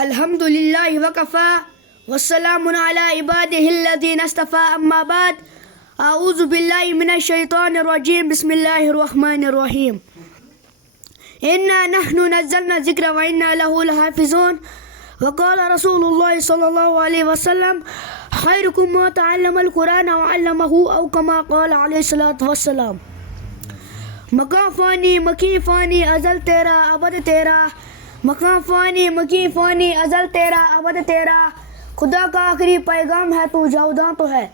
الحمد للہ وکفا والسلام علی عبادہ الذین اصطفى اما بعد اعوذ باللہ من الشیطان الرجیم بسم اللہ الرحمن الرحیم انا نحن نزلنا الذکر وانا له لحافظون وقال رسول اللہ صلی اللہ علیہ وسلم خیرکم من تعلم القرآن وعلمہ او کما قال علیہ الصلوۃ والسلام۔ مقام فانی مکی فانی ازل تیرا ابد تیرا، مقام فانی مکی فانی ازل تیرا ابد تیرا، خدا کا آخری پیغام ہے تو جاوداں تو ہے۔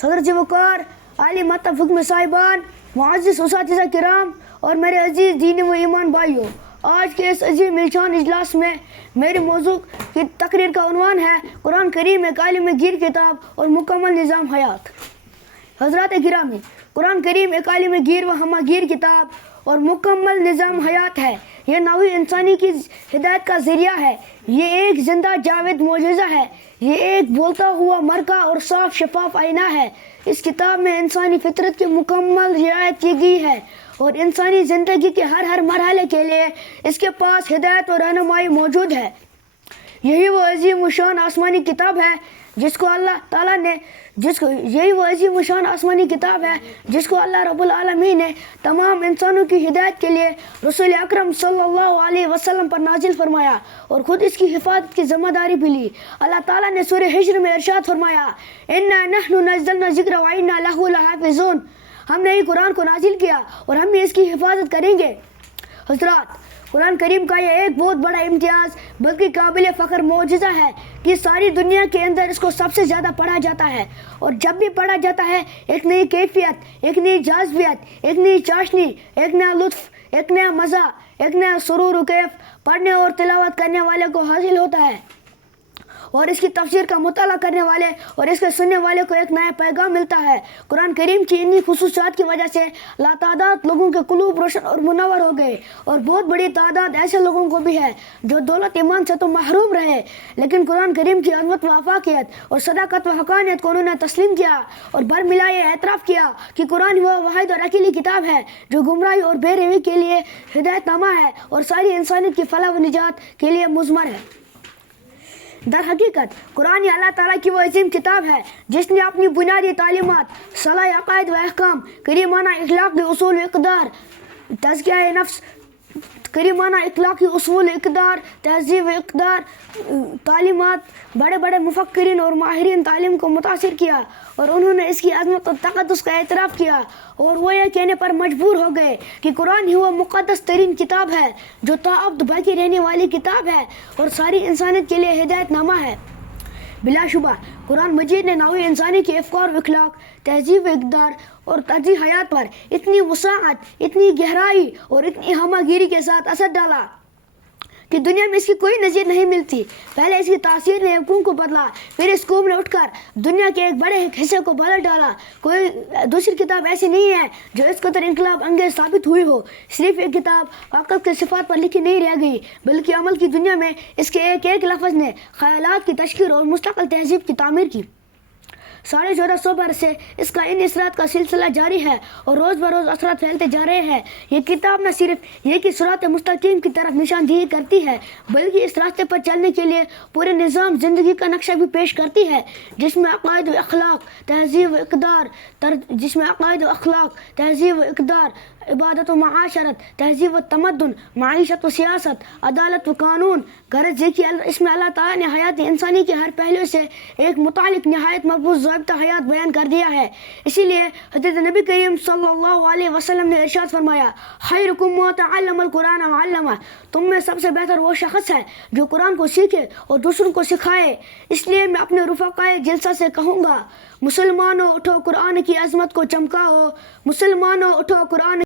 صدر وقار، عالی مکتب حکم صاحبان، معزز اساتذہ کرام اور میرے عزیز دین و ایمان بھائیوں، آج کے اس عظیم الشان اجلاس میں میرے موضوع کی تقریر کا عنوان ہے قرآن کریم ایک عالم گیر کتاب اور مکمل نظام حیات۔ حضرات گرامی، قرآن کریم ایک عالم گیر و ہمہ گیر کتاب اور مکمل نظام حیات ہے۔ یہ نوع انسانی کی ہدایت کا ذریعہ ہے، یہ ایک زندہ جاوید معجزہ ہے، یہ ایک بولتا ہوا مرکہ اور صاف شفاف آئینہ ہے۔ اس کتاب میں انسانی فطرت کی مکمل رعایت کی گئی ہے اور انسانی زندگی کے ہر مرحلے کے لیے اس کے پاس ہدایت اور رہنمائی موجود ہے۔ یہی وہ عظیم الشان آسمانی کتاب ہے جس کو اللہ تعالیٰ نے جس کو اللہ رب العالمین نے تمام انسانوں کی ہدایت کے لیے رسول اکرم صلی اللہ علیہ وسلم پر نازل فرمایا اور خود اس کی حفاظت کی ذمہ داری بھی لی۔ اللہ تعالیٰ نے سورہ حجر میں ارشاد فرمایا، انا نحن نزلنا الذکر وانا لہ لحافظون، ہم نے ہی قرآن کو نازل کیا اور ہم بھی اس کی حفاظت کریں گے۔ حضرات، قرآن کریم کا یہ ایک بہت بڑا امتیاز بلکہ قابل فخر معجزہ ہے کہ ساری دنیا کے اندر اس کو سب سے زیادہ پڑھا جاتا ہے، اور جب بھی پڑھا جاتا ہے ایک نئی کیفیت، ایک نئی جاذبیت، ایک نئی چاشنی، ایک نیا لطف، ایک نیا مزہ، ایک نیا سرور و کیف پڑھنے اور تلاوت کرنے والے کو حاصل ہوتا ہے، اور اس کی تفسیر کا مطالعہ کرنے والے اور اس کے سننے والے کو ایک نیا پیغام ملتا ہے۔ قرآن کریم کی انہی خصوصیات کی وجہ سے لاتعداد لوگوں کے قلوب روشن اور منور ہو گئے، اور بہت بڑی تعداد ایسے لوگوں کو بھی ہے جو دولت ایمان سے تو محروم رہے، لیکن قرآن کریم کی عظمت و افاقیت اور صداقت و حقانیت کو انہوں نے تسلیم کیا اور برملا یہ اعتراف کیا کہ قرآن وہ واحد اور اکیلی کتاب ہے جو گمراہی اور بے روی کے لیے ہدایت نامہ ہے اور ساری انسانیت کی فلاح و نجات کے لیے مضمر ہے۔ در حقیقت قرآن اللہ تعالیٰ کی وہ عظیم کتاب ہے جس نے اپنی بنیادی تعلیمات، صلاح عقائد و احکام، کریمانہ اخلاقی اصول و اقدار، تزکیہ نفس، کریمانہ اخلاقی اصول اقدار، تہذیب و اقدار تعلیمات بڑے بڑے مفکرین اور ماہرین تعلیم کو متاثر کیا، اور انہوں نے اس کی عظمت اور تقدس کا اعتراف کیا، اور وہ یہ کہنے پر مجبور ہو گئے کہ قرآن ہی وہ مقدس ترین کتاب ہے جو تاابد باقی رہنے والی کتاب ہے اور ساری انسانیت کے لیے ہدایت نامہ ہے۔ بلا شبہ قرآن مجید نے نوع انسانی کے افکار و اخلاق، تہذیب و اقدار اور طرز حیات پر اتنی وسعت، اتنی گہرائی اور اتنی ہمہ گیری کے ساتھ اثر ڈالا کہ دنیا میں اس کی کوئی نظیر نہیں ملتی۔ پہلے اس کی تاثیر نے حکم کو بدلا، پھر اس قوم نے اٹھ کر دنیا کے ایک بڑے حصے کو بدل ڈالا۔ کوئی دوسری کتاب ایسی نہیں ہے جو اس قدر انقلاب انگیز ثابت ہوئی ہو۔ صرف ایک کتاب عقل کے صفات پر لکھی نہیں رہ گئی، بلکہ عمل کی دنیا میں اس کے ایک ایک لفظ نے خیالات کی تشکیل اور مستقل تہذیب کی تعمیر کی۔ 1450 برس سے اس کا ان اثرات کا سلسلہ جاری ہے اور روز بروز اثرات پھیلتے جا رہے ہیں۔ یہ کتاب نہ صرف یہ کہ صراط مستقیم کی طرف نشاندہی کرتی ہے، بلکہ اس راستے پر چلنے کے لیے پورے نظام زندگی کا نقشہ بھی پیش کرتی ہے جس میں عقائد و اخلاق، تہذیب و اقدار، عبادت و معاشرت، تہذیب و تمدن، معیشت و سیاست، عدالت و قانون، غرض یہ کہ اس میں اللہ تعالیٰ نے حیات انسانی کے ہر پہلو سے ایک متعلق نہایت مربوط ضابطہ حیات بیان کر دیا ہے۔ اسی لیے حضرت نبی کریم صلی اللہ علیہ وسلم نے ارشاد فرمایا، خیرکم من تعلم القرآن وعلمہ، تم میں سب سے بہتر وہ شخص ہے جو قرآن کو سیکھے اور دوسروں کو سکھائے۔ اس لیے میں اپنے رفقائے جلسہ سے کہوں گا، مسلمانوں اٹھو قرآن کی عظمت کو چمکاؤ، مسلمانوں اٹھو قرآن